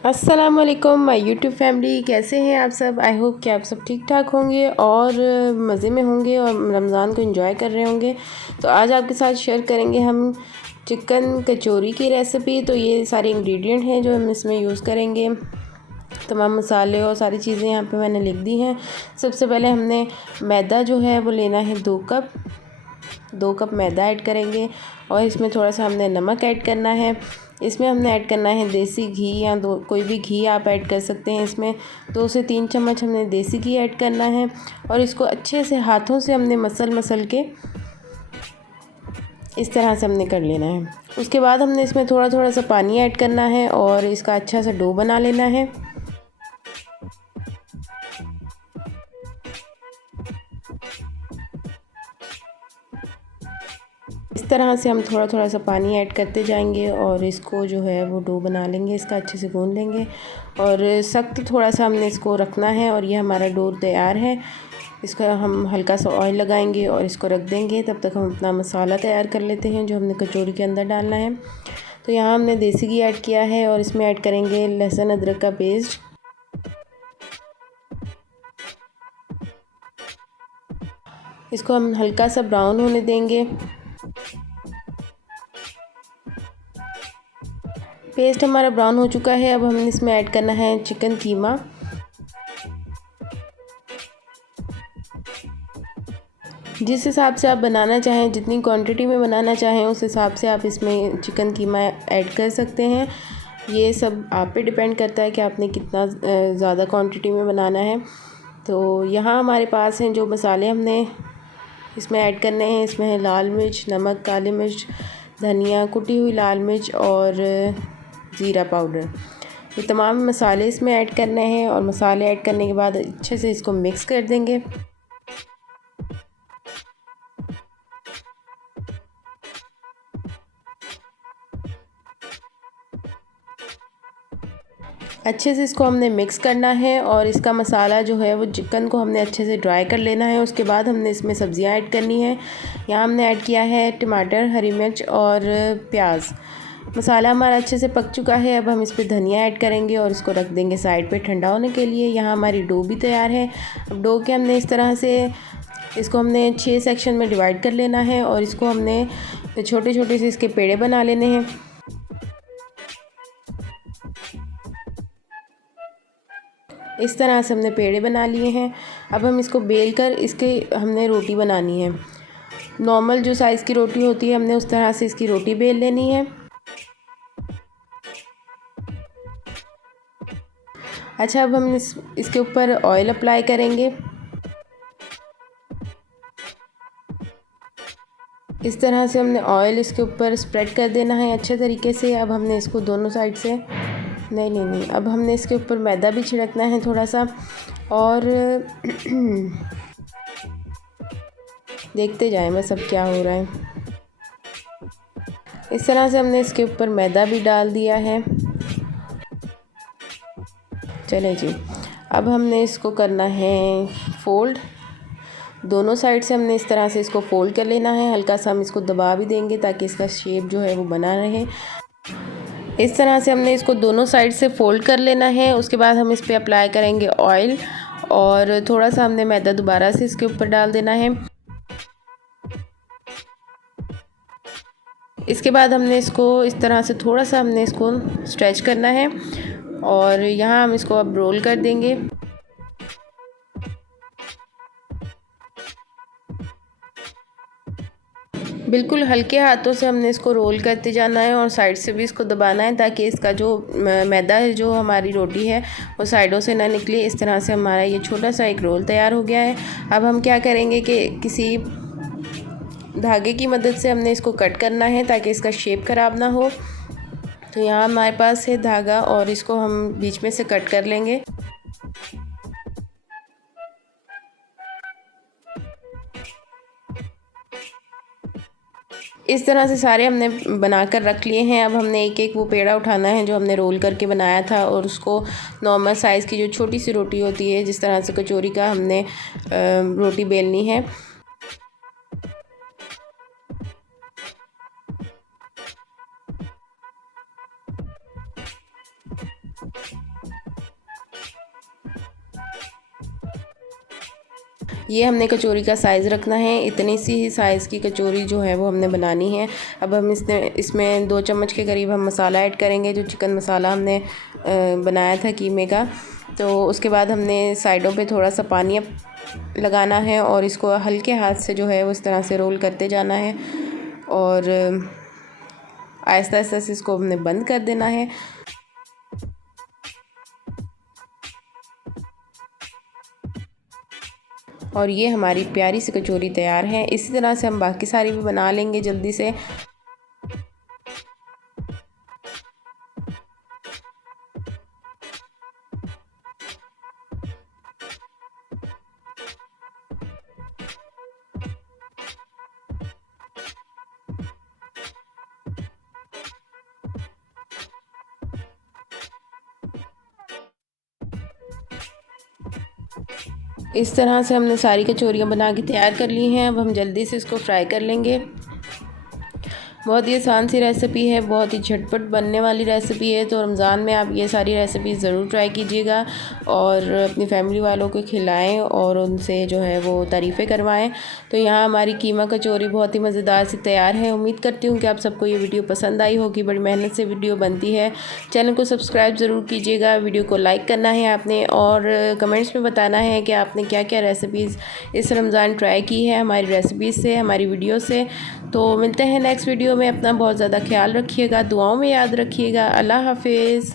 अस्सलाम वालेकुम my YouTube family, कैसे हैं आप सब। आई होप कि आप सब ठीक ठाक होंगे और मज़े में होंगे और रमज़ान को एंजॉय कर रहे होंगे। तो आज आपके साथ शेयर करेंगे हम चिकन कचौरी की रेसिपी। तो ये सारे इंग्रेडिएंट हैं जो हम इसमें यूज़ करेंगे। तमाम मसाले और सारी चीज़ें यहाँ पे मैंने लिख दी हैं। सबसे पहले हमने मैदा जो है वो लेना है 2 कप मैदा ऐड करेंगे और इसमें थोड़ा सा हमने नमक ऐड करना है। इसमें हमने ऐड करना है देसी घी या कोई भी घी आप ऐड कर सकते हैं। इसमें 2 से 3 चम्मच हमने देसी घी ऐड करना है और इसको अच्छे से हाथों से हमने मसल के इस तरह से हमने कर लेना है। उसके बाद हमने इसमें थोड़ा थोड़ा सा पानी ऐड करना है और इसका अच्छा सा डो बना लेना है। इस तरह से हम थोड़ा थोड़ा सा पानी ऐड करते जाएंगे और इसको जो है वो डो बना लेंगे, इसका अच्छे से गूंद लेंगे और सख्त थोड़ा सा हमने इसको रखना है। और ये हमारा डो तैयार है। इसका हम हल्का सा ऑयल लगाएंगे और इसको रख देंगे। तब तक हम अपना मसाला तैयार कर लेते हैं जो हमने कचौरी के अंदर डालना है। तो यहाँ हमने देसी घी ऐड किया है और इसमें ऐड करेंगे लहसुन अदरक का पेस्ट। इसको हम हल्का सा ब्राउन होने देंगे। पेस्ट हमारा ब्राउन हो चुका है। अब हमने इसमें ऐड करना है चिकन कीमा। जिस हिसाब से आप बनाना चाहें, जितनी क्वांटिटी में बनाना चाहें उस हिसाब से आप इसमें चिकन कीमा ऐड कर सकते हैं। ये सब आप पे डिपेंड करता है कि आपने कितना ज़्यादा क्वांटिटी में बनाना है। तो यहाँ हमारे पास हैं जो मसाले हमने इसमें ऐड करने हैं। इसमें है लाल मिर्च, नमक, काली मिर्च, धनिया, कुटी हुई लाल मिर्च और ज़ीरा पाउडर। ये तमाम मसाले इसमें ऐड करने हैं और मसाले ऐड करने के बाद अच्छे से इसको मिक्स कर देंगे। अच्छे से इसको हमने मिक्स करना है और इसका मसाला जो है वो चिकन को हमने अच्छे से ड्राई कर लेना है। उसके बाद हमने इसमें सब्ज़ियाँ ऐड करनी है। यहाँ हमने ऐड किया है टमाटर, हरी मिर्च और प्याज। मसाला हमारा अच्छे से पक चुका है। अब हम इस पर धनिया ऐड करेंगे और इसको रख देंगे साइड पे ठंडा होने के लिए। यहाँ हमारी डो भी तैयार है। अब डो के हमने इस तरह से इसको हमने 6 सेक्शन में डिवाइड कर लेना है और इसको हमने छोटे छोटे से इसके पेड़े बना लेने हैं। इस तरह से हमने पेड़े बना लिए हैं। अब हम इसको बेल कर इसके हमने रोटी बनानी है। नॉर्मल जो साइज़ की रोटी होती है हमने उस तरह से इसकी रोटी बेल लेनी है। अच्छा, अब हम इसके ऊपर ऑयल अप्लाई करेंगे। इस तरह से हमने ऑयल इसके ऊपर स्प्रेड कर देना है अच्छे तरीके से। अब हमने इसको दोनों साइड से नहीं, अब हमने इसके ऊपर मैदा भी छिड़कना है थोड़ा सा और देखते जाएं बस अब क्या हो रहा है। इस तरह से हमने इसके ऊपर मैदा भी डाल दिया है। चलें जी, अब हमने इसको करना है फोल्ड। दोनों साइड से हमने इस तरह से इसको फोल्ड कर लेना है। हल्का सा हम इसको दबा भी देंगे ताकि इसका शेप जो है वो बना रहे। इस तरह से हमने इसको दोनों साइड से फोल्ड कर लेना है। उसके बाद हम इस पर अप्लाई करेंगे ऑयल और थोड़ा सा हमने मैदा दोबारा से इसके ऊपर डाल देना है। इसके बाद हमने इसको इस तरह से थोड़ा सा हमने इसको स्ट्रेच करना है और यहाँ हम इसको अब रोल कर देंगे। बिल्कुल हल्के हाथों से हमने इसको रोल करते जाना है और साइड से भी इसको दबाना है ताकि इसका जो मैदा है जो हमारी रोटी है वो साइडों से ना निकले। इस तरह से हमारा ये छोटा सा एक रोल तैयार हो गया है। अब हम क्या करेंगे कि किसी धागे की मदद से हमने इसको कट करना है ताकि इसका शेप ख़राब ना हो। तो यहाँ हमारे पास है धागा और इसको हम बीच में से कट कर लेंगे। इस तरह से सारे हमने बनाकर रख लिए हैं। अब हमने एक एक वो पेड़ा उठाना है जो हमने रोल करके बनाया था और उसको नॉर्मल साइज़ की जो छोटी सी रोटी होती है जिस तरह से कचौरी का हमने रोटी बेलनी है। ये हमने कचौरी का साइज़ रखना है, इतनी सी ही साइज़ की कचौरी जो है वो हमने बनानी है। अब हम इसमें 2 चम्मच के करीब हम मसाला ऐड करेंगे, जो चिकन मसाला हमने बनाया था कीमे का। तो उसके बाद हमने साइडों पे थोड़ा सा पानी लगाना है और इसको हल्के हाथ से जो है वो इस तरह से रोल करते जाना है और आहिस्ता आहिस्ता से इसको हमने बंद कर देना है। और ये हमारी प्यारी सी कचौरी तैयार है। इसी तरह से हम बाकी सारी भी बना लेंगे जल्दी से। इस तरह से हमने सारी कचौरियाँ बना के तैयार कर ली हैं। अब हम जल्दी से इसको फ्राई कर लेंगे। बहुत ही आसान सी रेसिपी है, बहुत ही झटपट बनने वाली रेसिपी है। तो रमज़ान में आप ये सारी रेसिपी ज़रूर ट्राई कीजिएगा और अपनी फैमिली वालों को खिलाएं और उनसे जो है वो तारीफ़ें करवाएं। तो यहाँ हमारी कीमा कचौरी बहुत ही मज़ेदार सी तैयार है। उम्मीद करती हूँ कि आप सबको ये वीडियो पसंद आई होगी। बड़ी मेहनत से वीडियो बनती है। चैनल को सब्सक्राइब ज़रूर कीजिएगा, वीडियो को लाइक करना है आपने और कमेंट्स में बताना है कि आपने क्या क्या रेसिपीज़ इस रमज़ान ट्राई की है हमारी रेसिपीज़ से, हमारी वीडियो से। तो मिलते हैं नेक्स्ट वीडियो में। अपना बहुत ज़्यादा ख्याल रखिएगा, दुआओं में याद रखिएगा। अल्लाह हाफिज़।